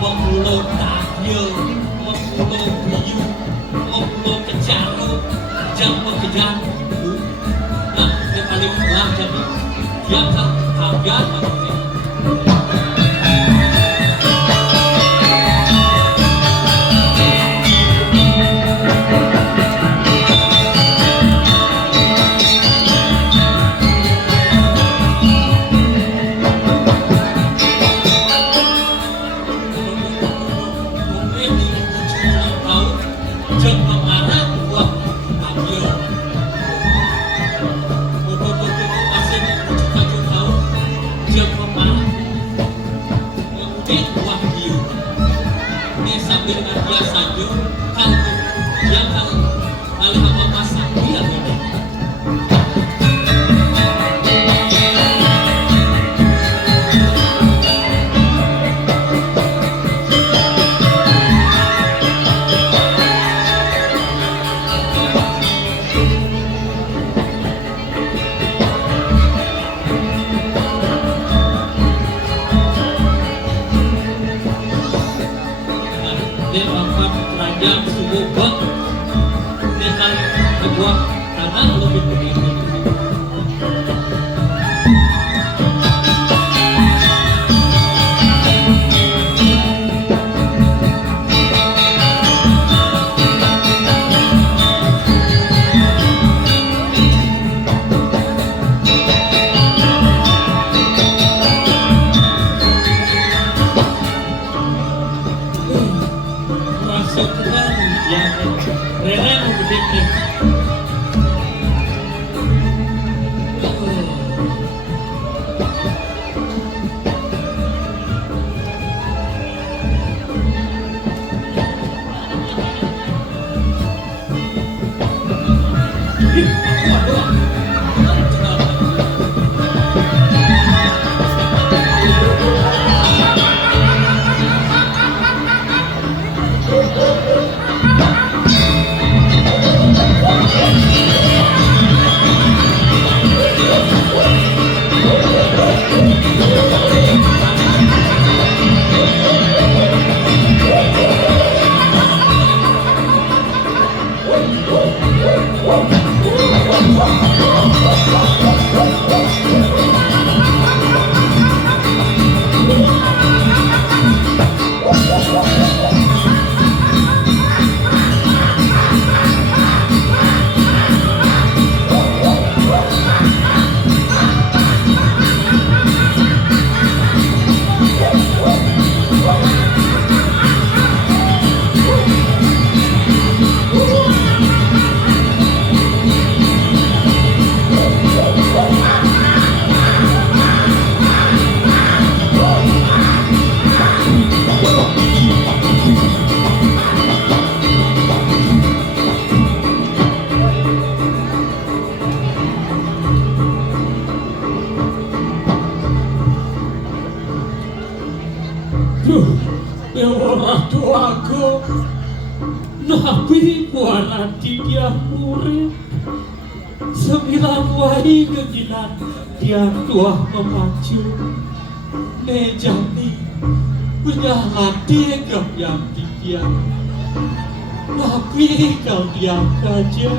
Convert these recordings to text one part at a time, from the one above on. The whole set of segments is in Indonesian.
wong kula tagya, wong kula biyu, wong kula kejalu, jam kejar. Nah, yang paling murah jadi dia kan harga maksudnya. Dia tua memacu nejani punya hati kau yang dia tapi kau diam saja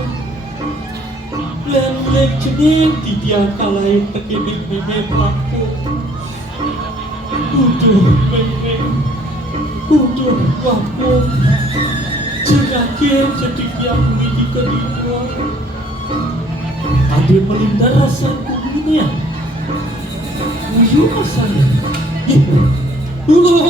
lelek jenis dia kalai terkini mimpi aku untuk waktu jengakir jadi yang ini kedua ada melindah rasaku ini ya uyuh saya dulu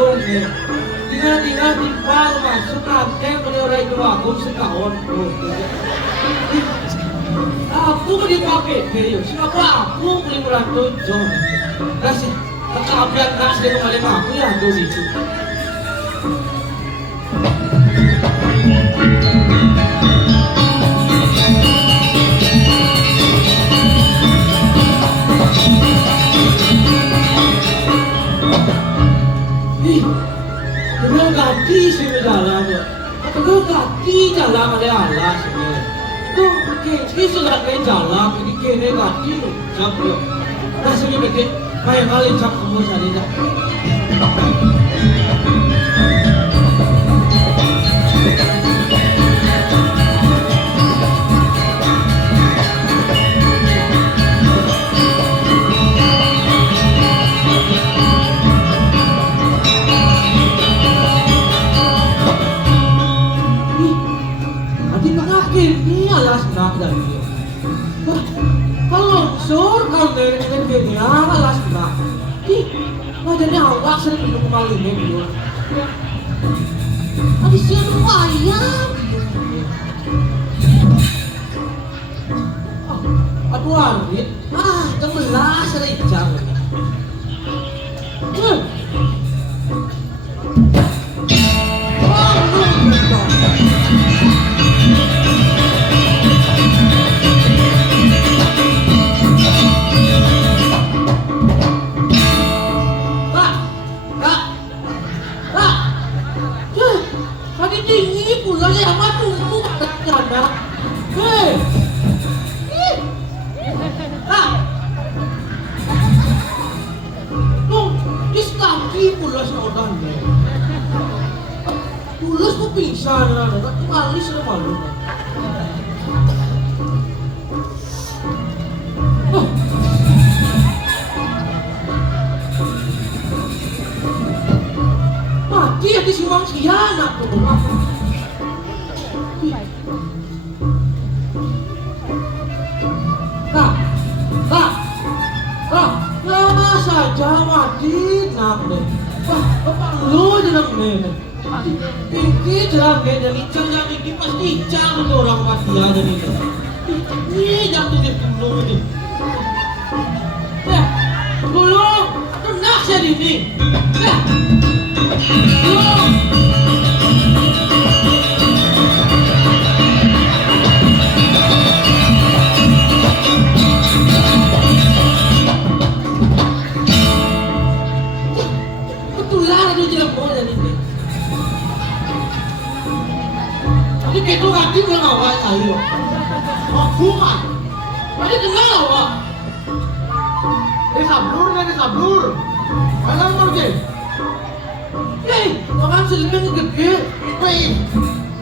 agung nih. Tinggal timbal masuk rantai menilai dua agung setahun. Aku mau dipakai kayu. Siapa aku beli bulan 7. Kasih kekabian kas dia kembali aku ya tuh itu. Kedua kaki sih berjalan ya. Kedua kaki jalan ada Allah sih. Itu kaki sudah kayak jalan, ini kene kaki jam ya. Rasanya betul, kayak kali jam kamu cari dah. Ini alas nak dari dia. Kalau sur kalau dari ini alas nak. Ih, wajahnya awak sering minum kembali nih dia. Habis dia lumayan. Aduh Arif, kebelah sering jangan. Tulus mo pingsan na malis na malu. Mati at isiwang siya na ito. Lama saja mati nak ni. Lu jangan ni. Ini jalan beda lincah yang ini pasti jangan orang mati ada ni. Ini jangan dia tolong ni. Tolong, tu nak saya ni. Tolong. Betulan tu jangan boleh ni. Ini kita ganti dengan awak saya. Bukan. Ini kenal awak. Ini sablur. Mana mau je? Orang selembing gede.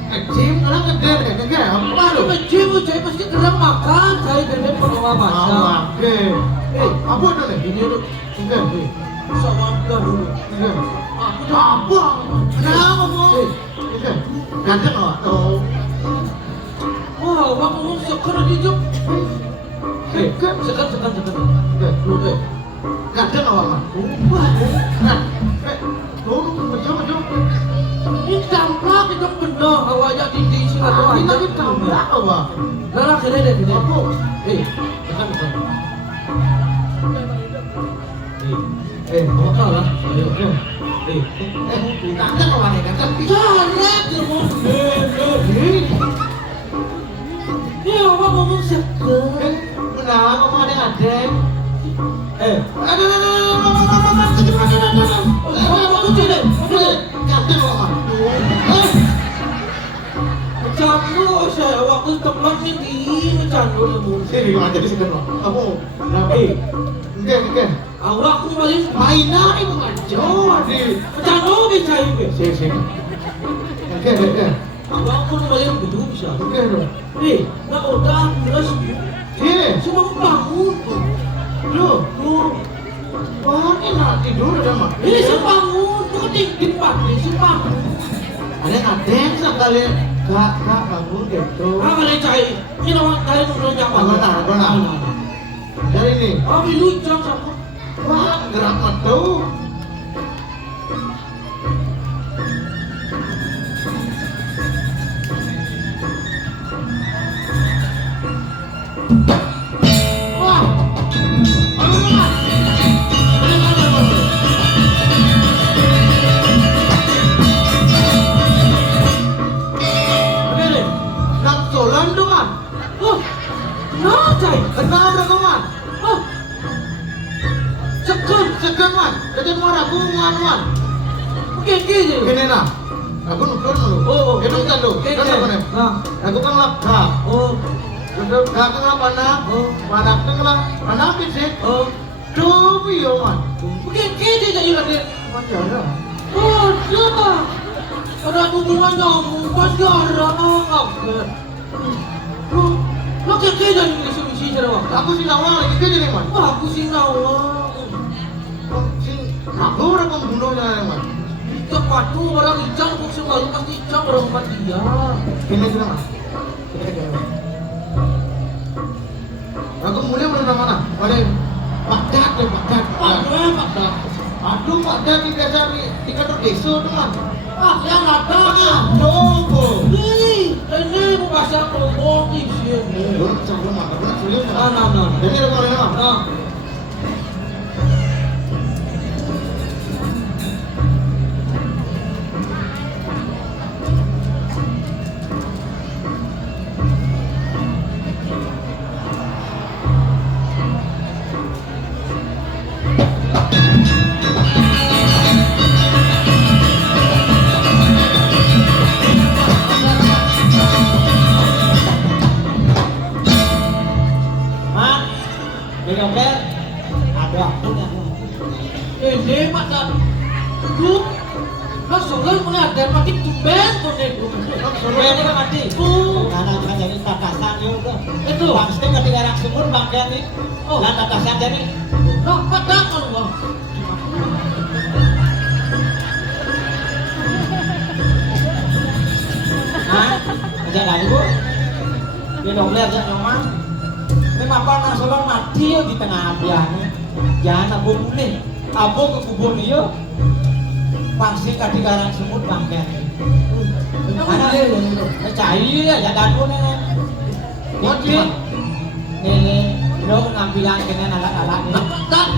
Kecil, orang gede. Apa tu? Kecil, saya pasti kerang makan. Saya gede pengawa masak. Apa tu ni? Ini tu. Sama dulu. Apa? Kenapa mau? Ganteng awak tu. Wah, awak ngomong sekarang hijau. Sekarang. Ganteng awak. Jom. Ini tampak kita benar awak jadi di sini. Ini lagi tampak awak. Dah kena deh. Apa? Bukan. Awak kalah. Ayo. Ganteng awak ni ganteng. Jangan terus. Ni awak ngomong sekarang. Kenapa kamu ada? Macam saya waktu teman ni macam dulu. Sini kau jadi sekarang. Kamu, enggak. Awak aku paling Mainan itu macam ni. macam dulu bisa ini. Sini. Enggak. Awak aku paling dulu bisa. Enggak. Nak udah terus. Cuma bangun tu. Wah, ini nak tidur dah mak. Ini si bangun, tu ketinggian pagi si bangun. Ada sekali kak bangun gitu. Apa ni cai? Ini orang cai belum jawab. Mana? Dari ni. Abi lucu sama. Wah, gerak matu. Gini nah. Aku nuker dulu. Oh, Itu kan lu. Kan apa nih? Nah, Aku kan laptop. oh, Udah gak kenal panah. Panah kenal. Panah sih. Tuh yo man. mungkin kita jadi lagi. Pacaran. Oh, coba. Ada hubungan kamu, pacaran apa? Lo kayak jadi misi cerewet. Aku sih nawang lagi jadi man. Aku sih nawang. Aku orang pembunuhnya man. Cepat tuh orang Icang, kok selalu pasti Icang orang bukan dia. Ini sudah mas. Aku mulai dari mana? Pada Baghdad deh Baghdad. Pak. Aduh Baghdad di desa di kantor desa tuh man. Yang ada. Aduh. Ini mau kasih kelompok di sini. Belum sebelum mana? Belum serius. Nah. Jadi ada mana? Nah. Ini macam tu, lo soalnya punya ada pakai tumben tuh nih. Ini kan mati. Karena kan jadi tatasan juga. Itu. Pasti ketika anak sumur bangga nih. Oh. Lah tatasan jadi. Lo pada kan lo. Hah? Aja dari bu. Dia doble aja nyoman. Ini apa nak solar mati yo di tengah apian. Jangan abu nih. Abu ke kubur dia. Pasti ketika anak sumur bangga. Mana? Cai ya jangan pun ini. Mungkin. Nih, lo ngambilan kena alat-alat nih. Tak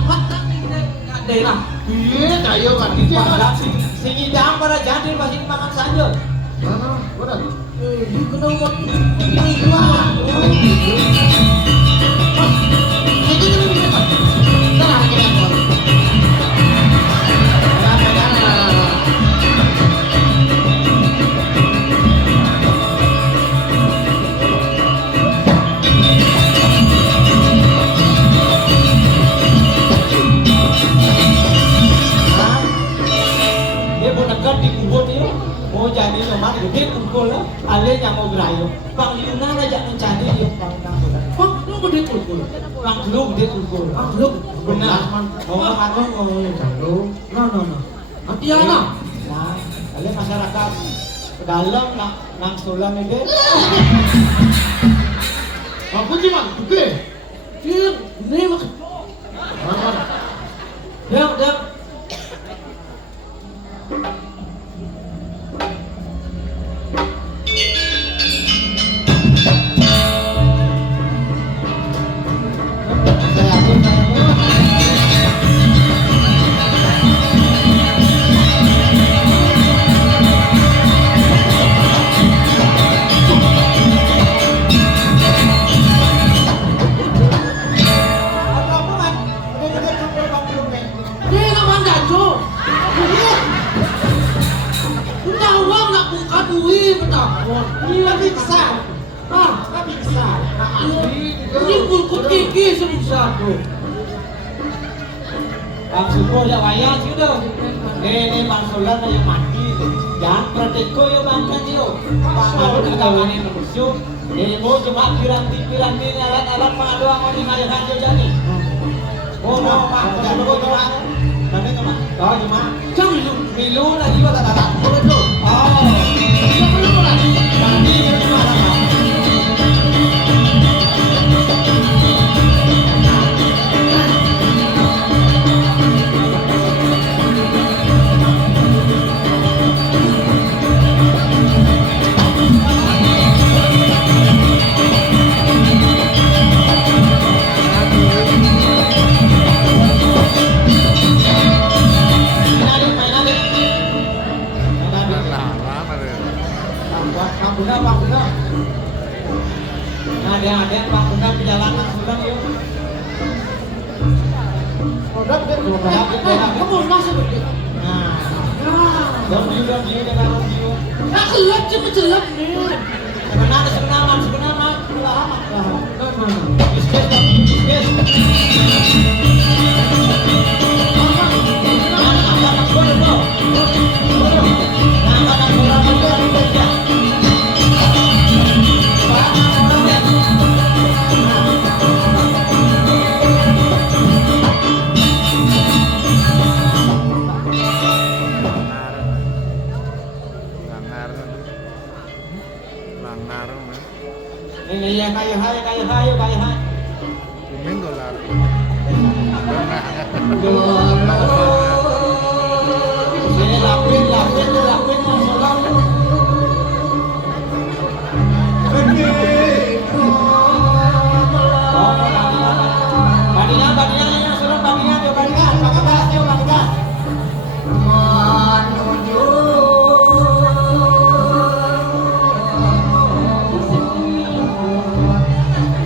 ini ada lah. Iya, tayo kan. Padahal si ngidam pada jadi masih dimakan saja. Mana? Udah. Ini kena buat ini dua. Dia mau dekat di kubur dia, mau jadi nomor gede kumpul lah, alih yang mau berayu. Bang Luna aja mencari dia bang sudah. Bang, lu gede kulkul. Bang dulu gede kumpul. Bang, lu Benar, mau makan mau dulu. No. Nanti ya lah. Nah, alih masyarakat ke dalam nang sulam ini. Aku cuma oke. Ini maksud. Mana? Dah. Ini naman dajo. Udah uang nak buka duit betapun. Ini bisa, Ah, bisa. ini kulkul gigi sebisa tuh. Bang Suko ya wayang sih dah. Ini Bang Sulan yang mati. Jangan prateko ya bang kan yo. Bang Ado kagawane manusia. Ini mau cuma piranti alat-alat pengaduan mau dimayakan aja jadi. Oh mau mak, jangan lupa cuma. Nanti cuma. Oh cuma. Jangan lu. Milu lagi buat alat. Betul. Oh. Jangan lu lagi. Nanti dia cuma. Pak Bunda. Nah, ada Pak Bunda perjalanan sudah yuk. Udah deh. Kamu masuk. Nah, Don't you dengan you. Nak kelak je menjelak ni. Sebenarnya lama. Bisnis. Ini yang kayu hai. $1 Ini lapin masalah. Badinya yang suruh badinya. Pakai tas.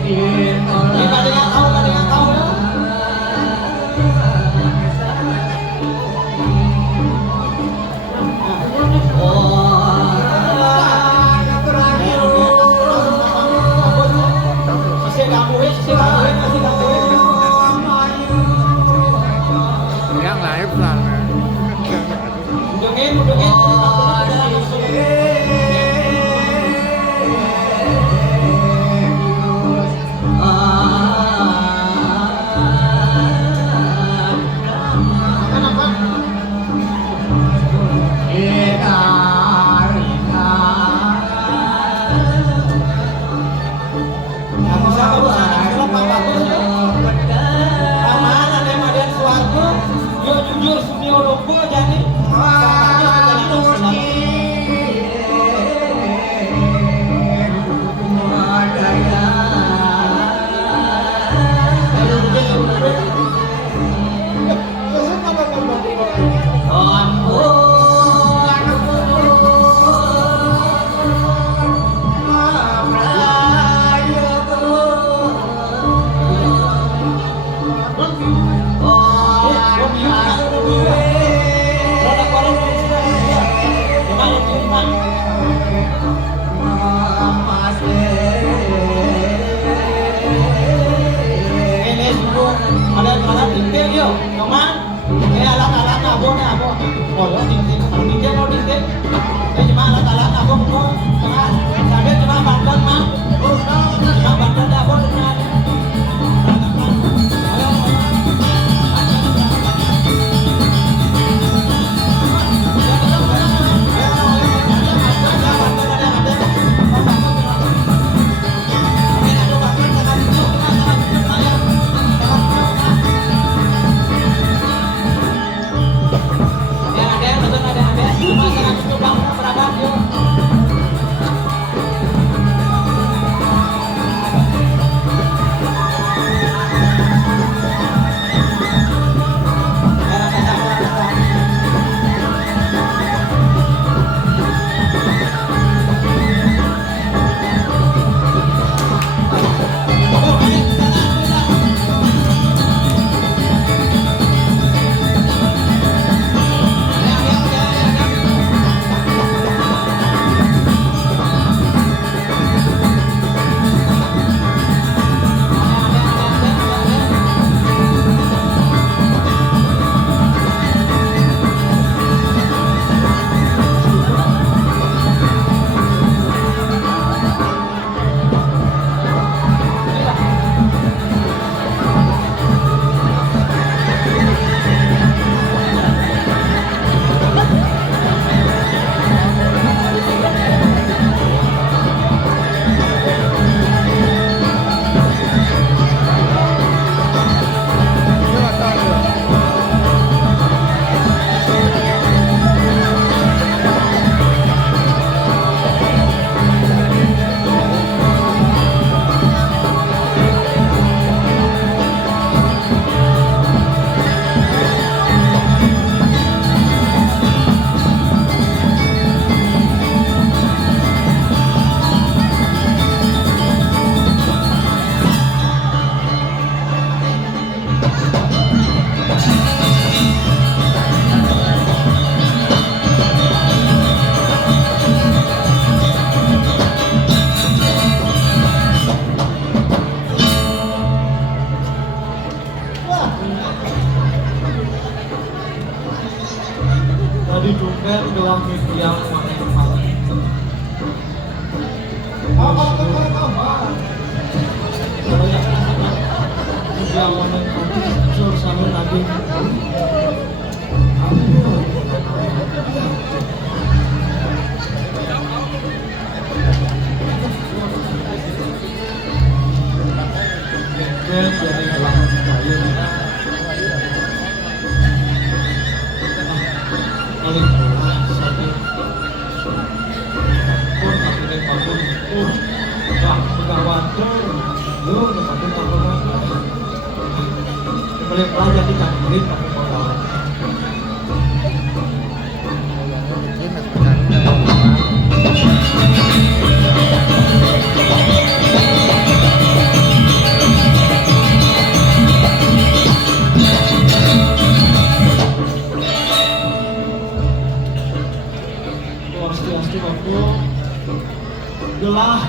Ini badinya tahu ya. Sisi kamu. Yang live lah. Mundungin. Jujur semio logo jadi Boleh pelajar di kantin tapi mau pasti waktu gelah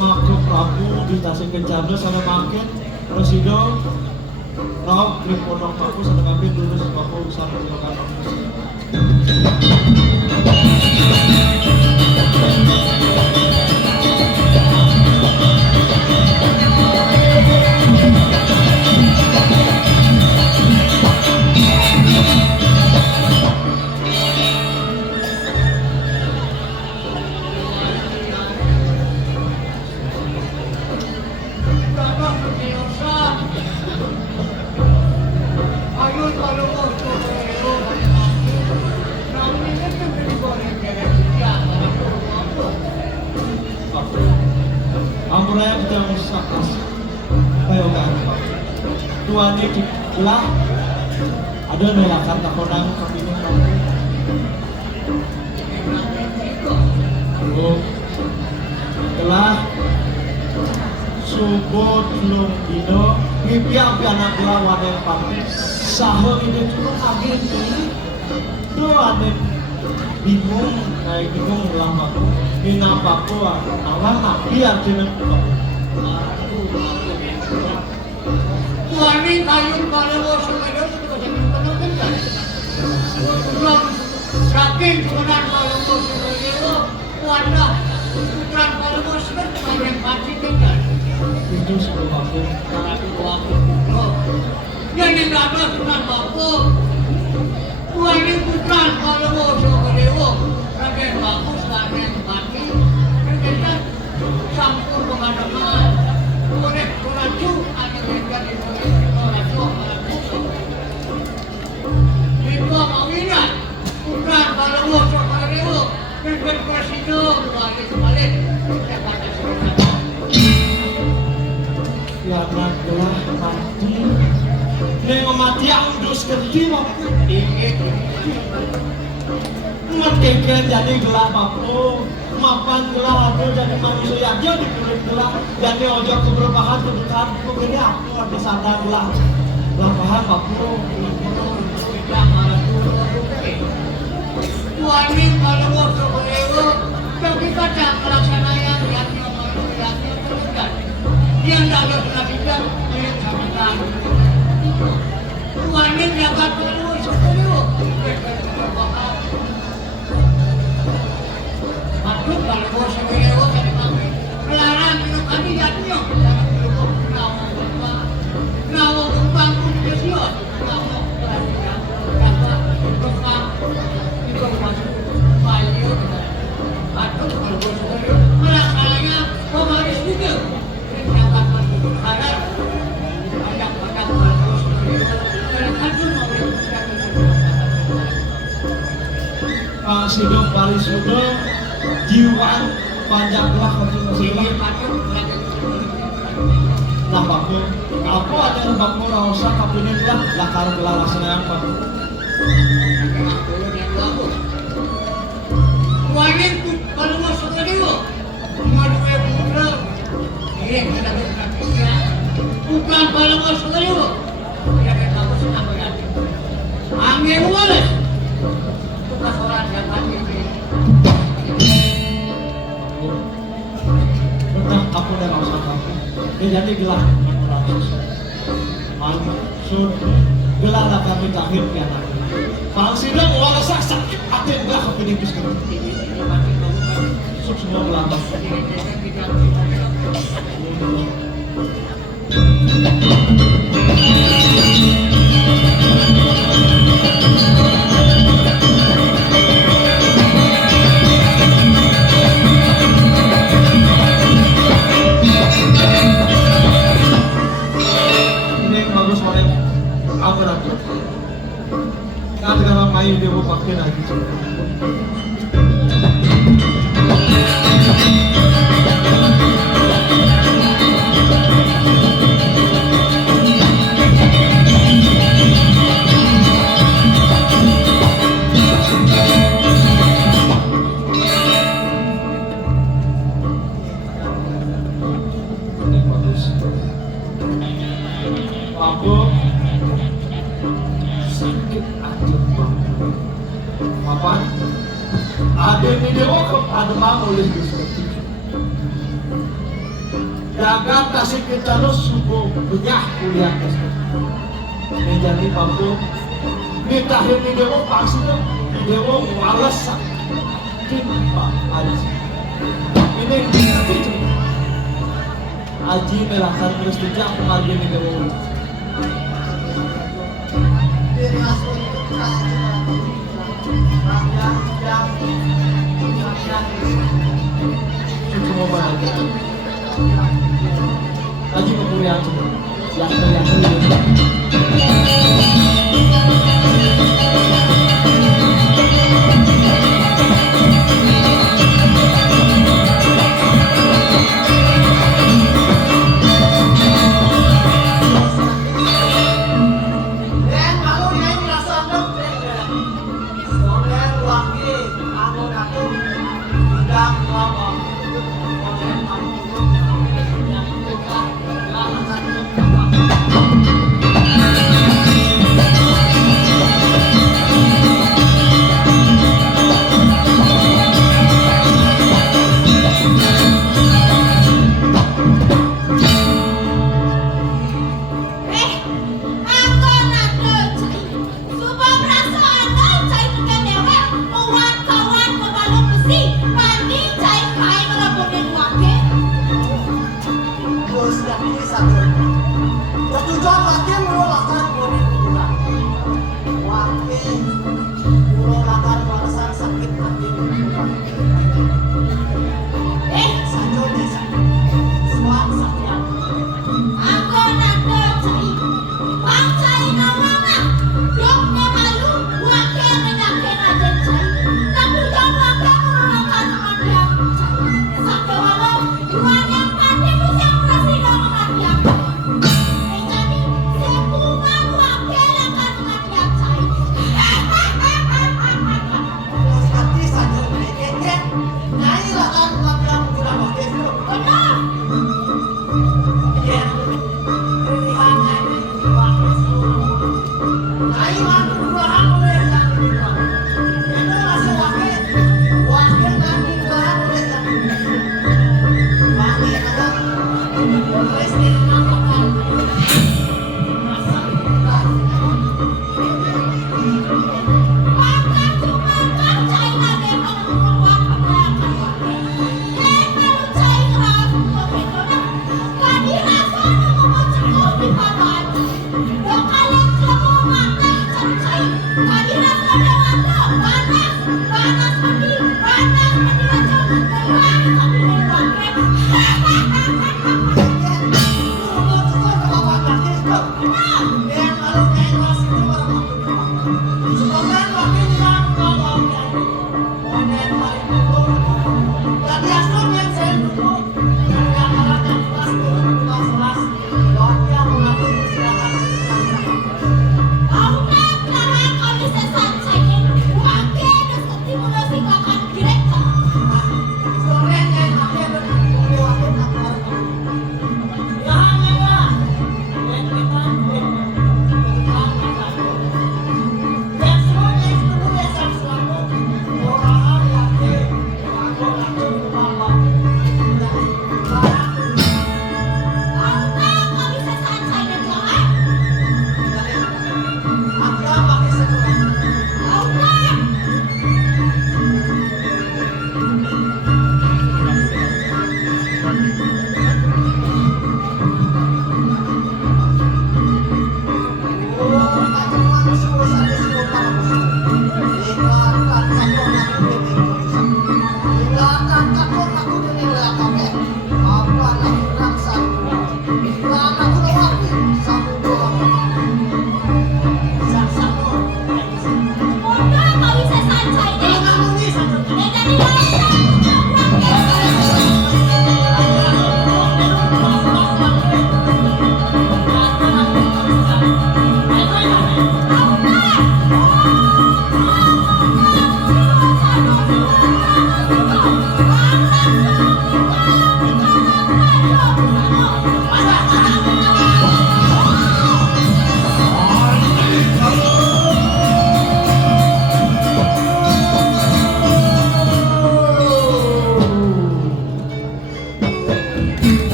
Maka Prabu di Tasik Kencana sama makin Presiden Rauh Klik Pondok Paku sama makin lulus Paku sama Silakan Ampuraya kita musakas kayo kan tuan ini dibelah ada melakukan takonan kapinu telah subuh belum dino bibiak anak lawan yang pakai sahur ini turun agen ini tuan ini bingung kayak bingung lama tuh kenapa gua awal nak biar jangan Wani kayu kalau sebenarnya itu jadi penuh kan? Belum saking sebenarnya kalau sebenarnya itu wadah bukan kalau sebenarnya yang pasti kan? itu sebelum aku Tapi waktu yang ada sunan bapu Wani bukan kalau sebenarnya rakyat bagus rakyat mati kita campur pengadaman boleh kuraju ada yang jadi kuraju itu mawina bukan kalau mau sebenarnya dengan presiden balik kita pada sebenarnya ya gelah mati neng mati andus kerja waktu umat keken jadi gelah bapu mapan gelah aku jadi manusia aja di kulit gelah jadi ojo keberbahan kedukaan begini aku ada sadar gelah paham bapu kita malah Wani kalau mau sebenarnya tapi kita melaksanakan yang teruskan yang ada sudah kita sama Wani dapat kalau sebenarnya Aku kalau mau sebenarnya tadi mami melarang minum kami jadinya nawa kumpang pun kesiot nawa kerajaan kata kumpang itu masuk bayu aku kalau mau sebenarnya melaksanakannya pemaris juga dapat masuk ada kalau mau sebenarnya dari kantor mau sidung kali sudah jiwaan panjanglah masing-masing lah bapu aku ada bapu rasa kapinin lah kalau gelah laksanakan bapu Wangin kalau mau sebenarnya madu putra ini kita berkata bukan kalau mau sebenarnya ya kita harus ambil angin boleh bukan orang yang mati aku udah nggak usah kamu ini jadi gelah maksud gelah lah kami terakhir ya nanti Sidang wala saksak Ate enggak kepinipis kan. Sok semua melapas. Ini yang bagus oleh apa lagi? Nanti kalau main dia mau pakai lagi. Aku sakit hati banget. Apa? Ada ini dewa ada mangulin di seperti itu. Jagat kasih kita lo subuh banyak kuliah kesana. Menjadi papu. Nitah ini dewa pasti tuh dewa waras sakit aja. Ini itu. Aji melahkan terus dijak pengajian ini dewa. Cuma banyak. Aji kuliah aja. Yang Kawan pembalap besi, mandi cai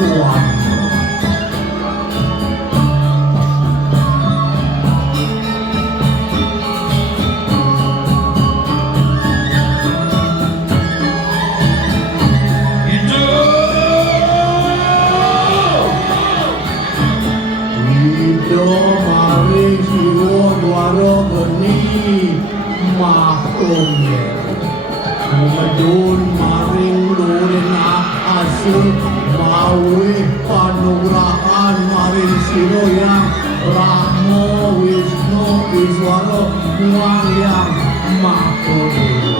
kuat. Hidup mari siwo dwaro geni maklumnya. Medun maring lurin asul mawi panugrahan maring siroyang Rahmo Wisnu Iswaro Mualyang maklumnya.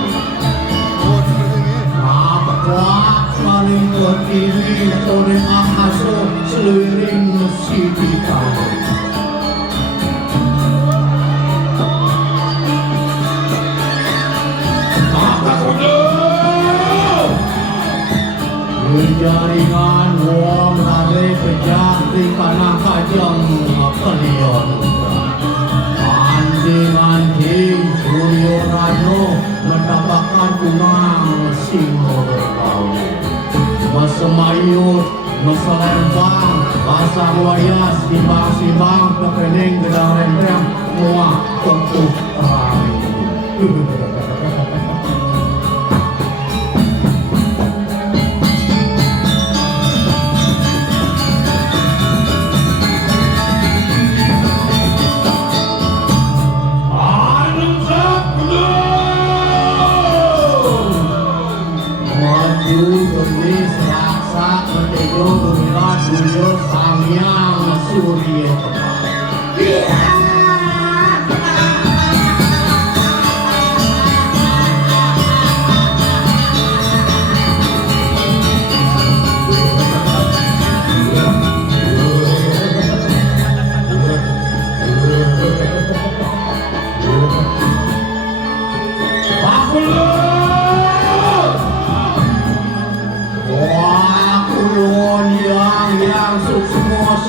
Napak maring ketiri soring aso seliring sidika. Jaringan wong lare pejak di tanah kajang pelion. Anding-anding Suryo Rano mendapatkan kumang singo berbau. Mesemayut, meselembang, basah wayas, simbang-simbang, kepening gedang rempeng, muak tentuk rai.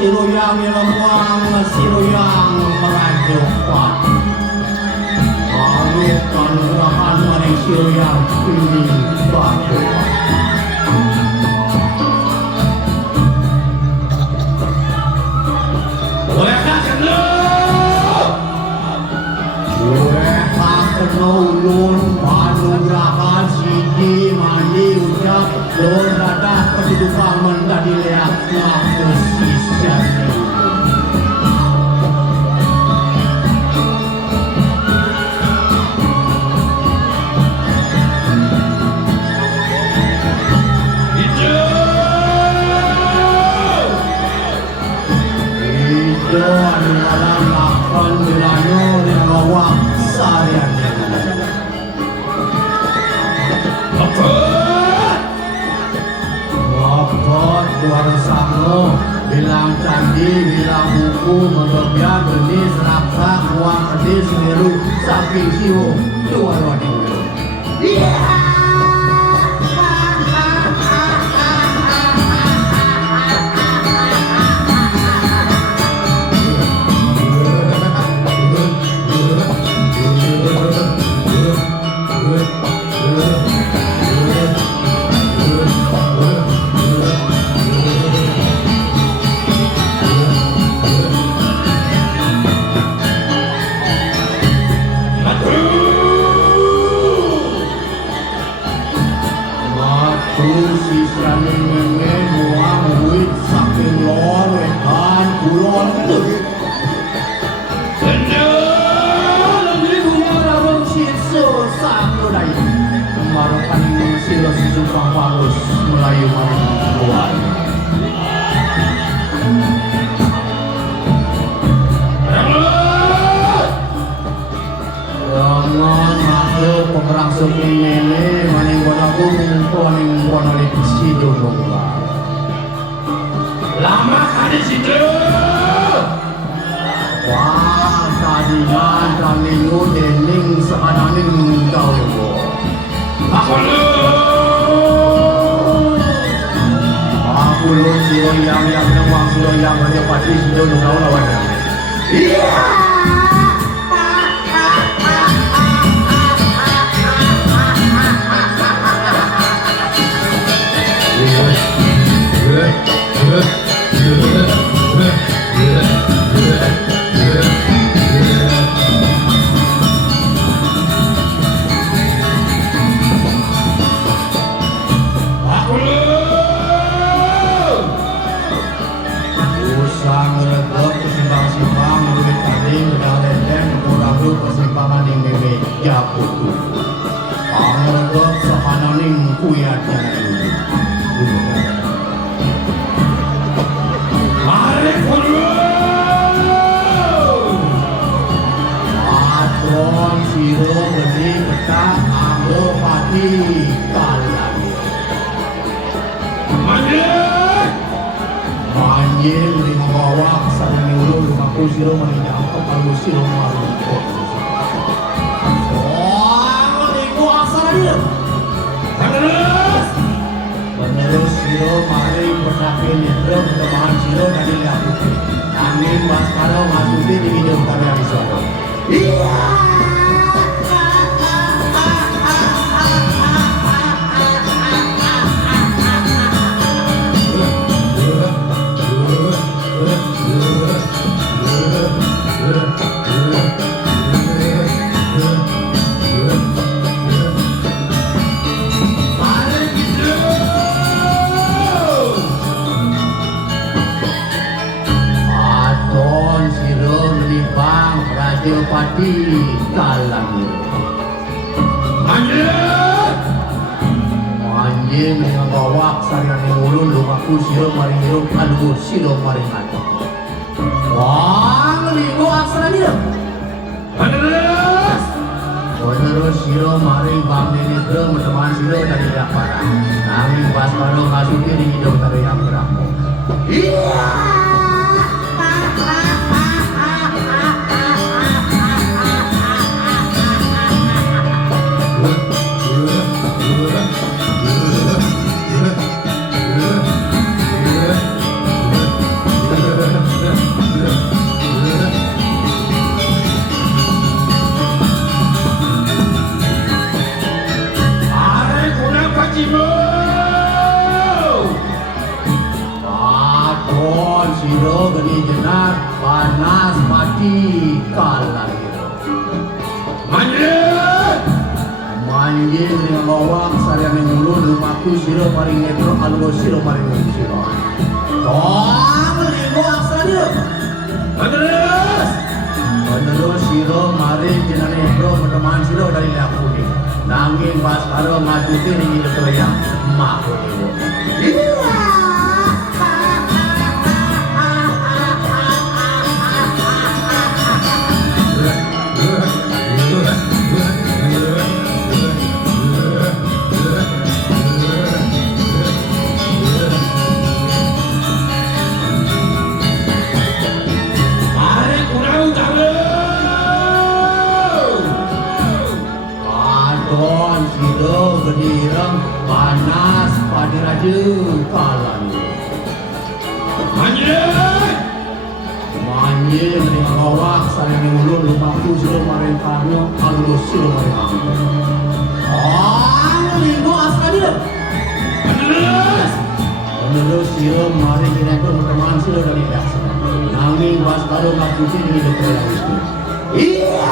Siroyang Nilamwang, siroyang merajokan. Alurkan rahan maring siroyang ini batuan. Mereka kena ulun panugrahan siji mandi ucap lor dadah kehidupan menjadi leak ngakusisyan. Itu adalah lakon bilano yang lawak sarian. Lapot luar sangno bilang candi bilang buku mengebya genis raksa uang kedis meru saking siwo luar wadi. Melayu maring keluar. Jangan makhluk pemerang sepi mele maning bonaku maning bonalik sido lomba. Lama kali sido. Wah, tadinya kami dening seadaning kau yo. Aku lu siroyang yang newang siroyang hanya pati sido nungau lawan. Iya. Manjing lima bawak sareng ulun lumaku siro marinjang kepalu siro marungko. Oh, niku aksara dia. Penerus siro mari berdaki nidra pertemuan siro dari lakuti. Angin baskara masuki di hidup karya wisata. Iya. Pati kalang Manjing dengan bawak sarang ulun lumaku siro maring hirup aduh siro maring hati. Wah ngelimu aksara dia. Penerus siro maring bang nidra teman siro dari daparan. Nanging pas kalau ngasuki di hidup dari yang berapa. Iya. Geni jenak panas mati kalah manjing dengan bawang sarian yang ulun lumaku siro maring netro algo siro maring siro tong limo aksara dia penerus siro maring jenak netro teman siro dari lakuni nanging pas karo ngatuti ning netro yang maku Gedirang panas pada raja kalah manjing dengan bawak sayang ulun lumaku siro maring karno alus siro maring aku limo askara dia penerus siro maring dinekor teman siro dari dasa nanging baskaro ngakuti di hidup raya wisnu iya.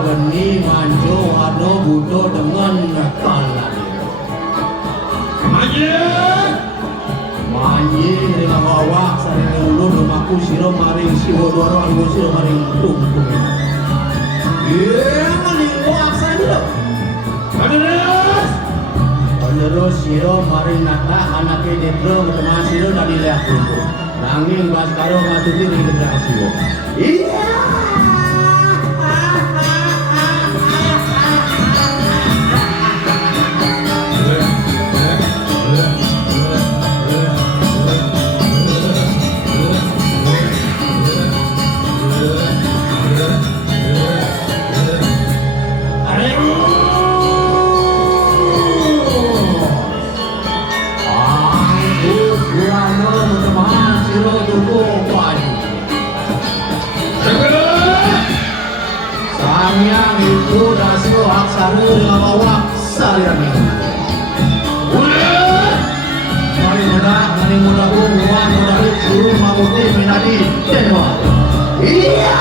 Geni manjo ado budo dengan kalah manjing dengan bawak sareng ulun lumaku siro maring siwodoro algo siro maring tungtung iya ngelimu aksara dia penerus siro maring nata anake netro teman siro dari leak tungtung nanging baskaro ngatuti ning generasi iya. Samyang itu rasio aksara dengan bawak sarian ini. Mari muda hubungan menarik suruh mamuti minadi denwa. Iya.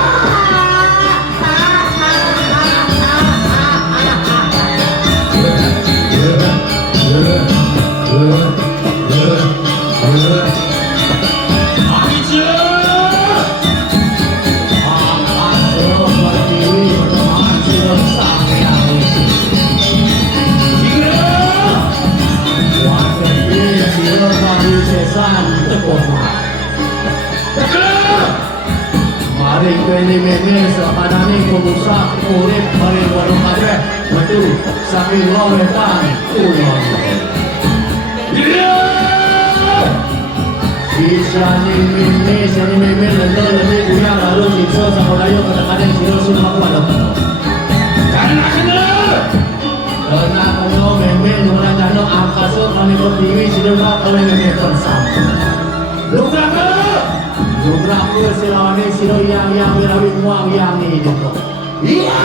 Mari kene mene sepadane pengusaha urip mari wono kabeh metu saking loretan kulon. Sisani meme lento lente kuya lalu sikso sakodayo kadang-kadang siro sumpah kualo. Karena kono meme lumrah jano angkaso kami pertiwi sidona kami meme persam. Lugraku silawani siro yang wirawi muang yang hidup. Iya.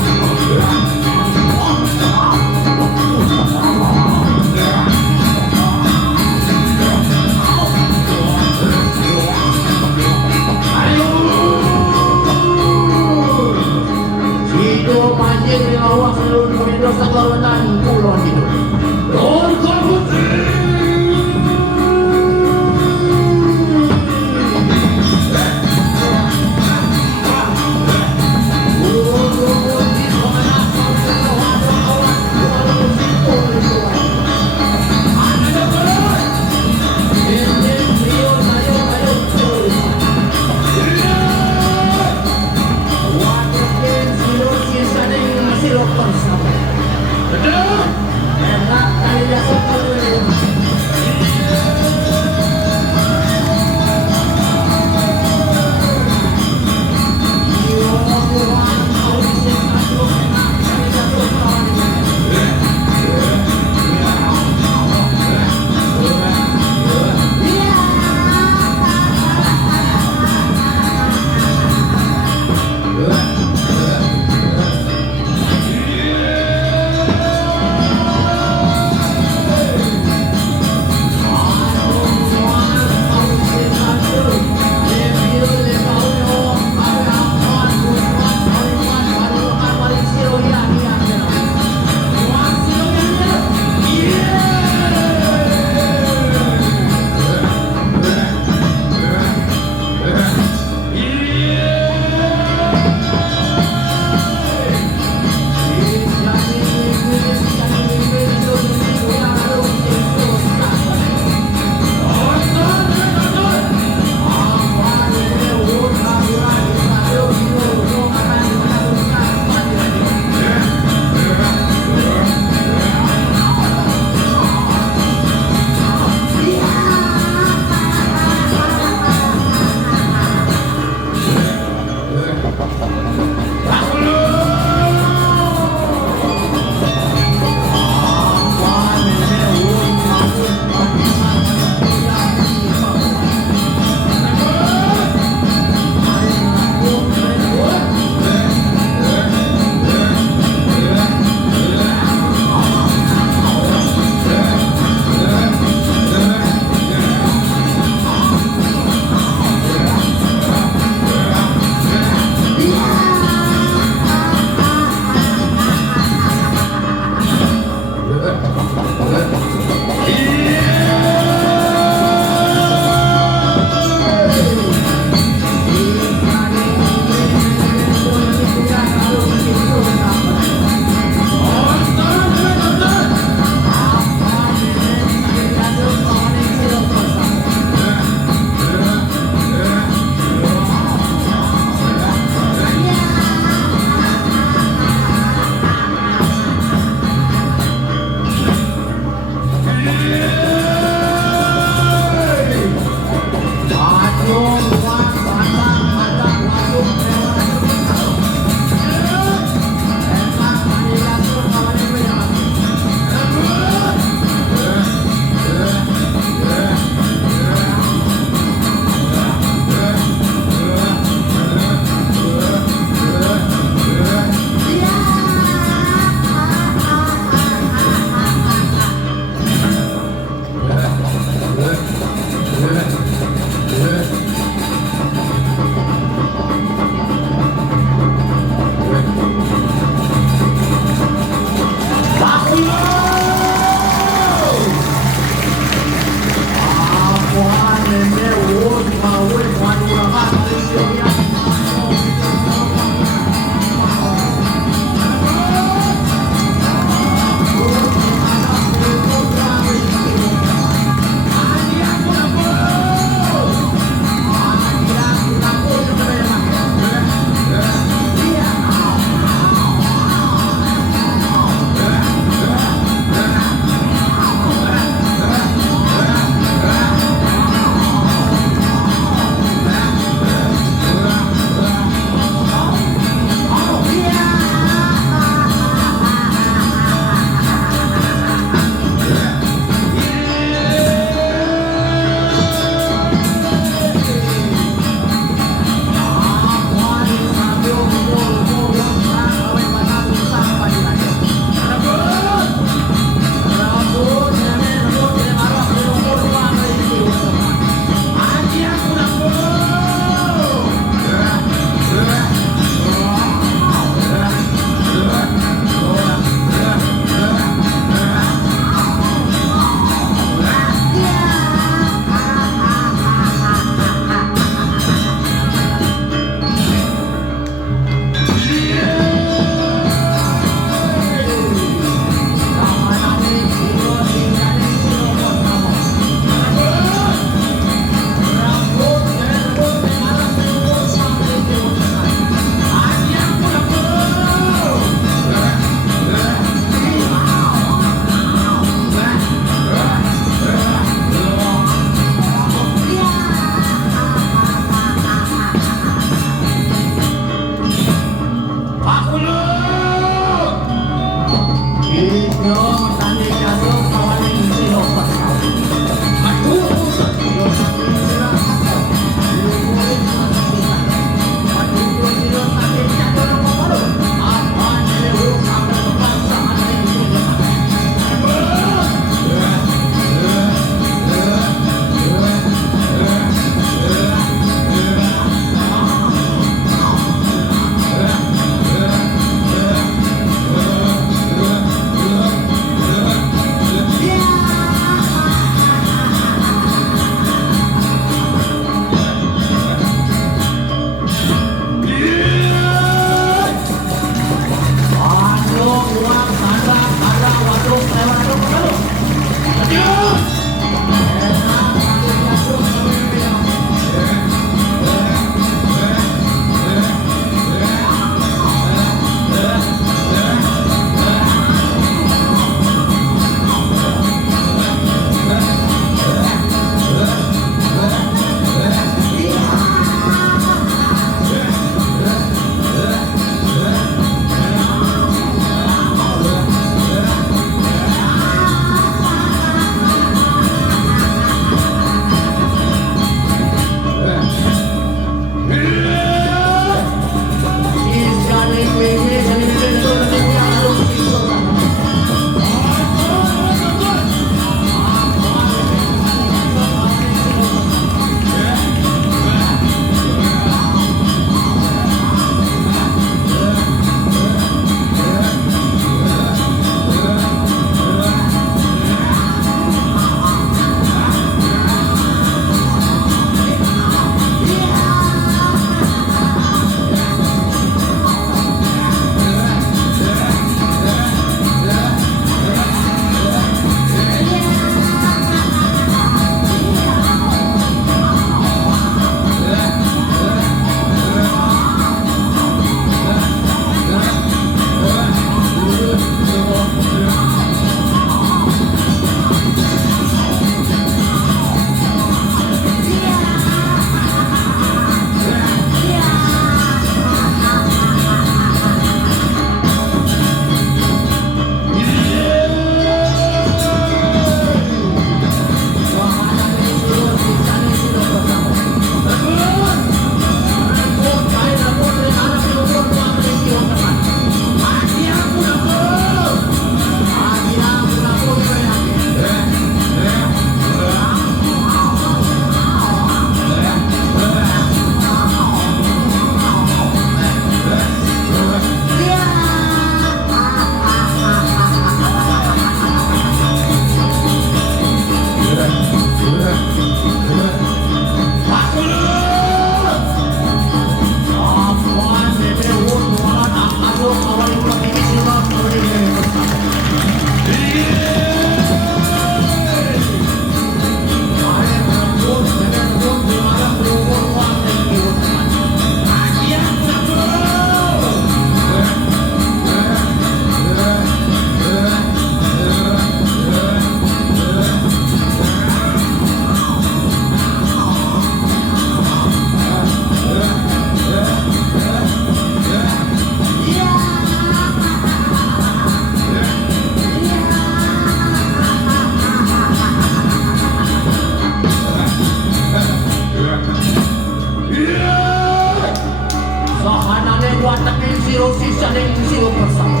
ada yang mesti lo bersama.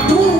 Aduh,